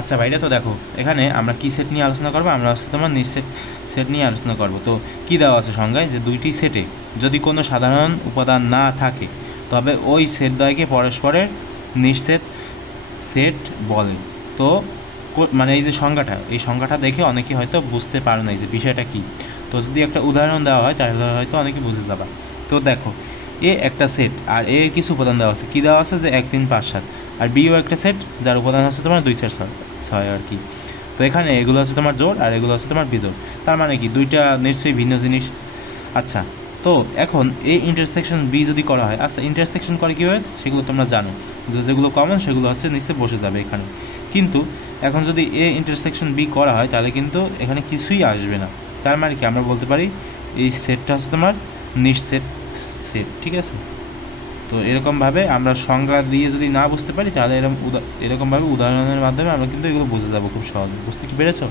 আচ্ছা ভাইরা, তো দেখো এখানে আমরা কি সেট নিয়ে আলোচনা করবো, আমরা হচ্ছে তোমার নিঃসেট সেট নিয়ে আলোচনা করব। তো কি দেওয়া আছে সংজ্ঞায়, যে দুইটি সেটে যদি কোনো সাধারণ উপাদান না থাকে তবে ওই সেট দ্বয়কে পরস্পরের নিঃসেট সেট বলে। তো মানে এই যে সংজ্ঞাটা, এই সংজ্ঞাটা দেখে অনেকে হয়তো বুঝতে পারে না এই যে বিষয়টা কি। তো যদি একটা উদাহরণ দেওয়া হয় তাহলে হয়তো অনেকে বুঝে যাবে। তো দেখো, এ একটা সেট আর এর কিছু উপাদান দেওয়া আছে। কী দেওয়া আছে, যে 1 3 5 7। আর বিও একটা সেট যার উপাদান হচ্ছে তোমার 2 4 6 আর কি। তো এখানে এগুলো হচ্ছে তোমার জোড় আর এগুলো হচ্ছে তোমার বিজোড়। তার মানে কি, দুইটা নিশ্চয়ই ভিন্ন জিনিস। আচ্ছা, তো এখন এই ইন্টারসেকশন বি যদি করা হয়, আচ্ছা ইন্টারসেকশন করে কী হয়েছে সেগুলো তোমরা জানো, যে যেগুলো কমন সেগুলো হচ্ছে নিচে বসে যাবে এখানে। কিন্তু এখন যদি এ ইন্টারসেকশন বি করা হয় তাহলে কিন্তু এখানে কিছুই আসবে না। তার মানে কি, আমরা বলতে পারি এই সেটটা হচ্ছে তোমার নিঃসেট সেট, ঠিক আছে। তো এরকমভাবে আমরা সংজ্ঞা দিয়ে যদি না বুঝতে পারি তাহলে এরকমভাবে উদাহরণের মাধ্যমে আমরা কিন্তু এগুলো বুঝে যাবো খুব সহজে। বুঝতে কি পেরেছো?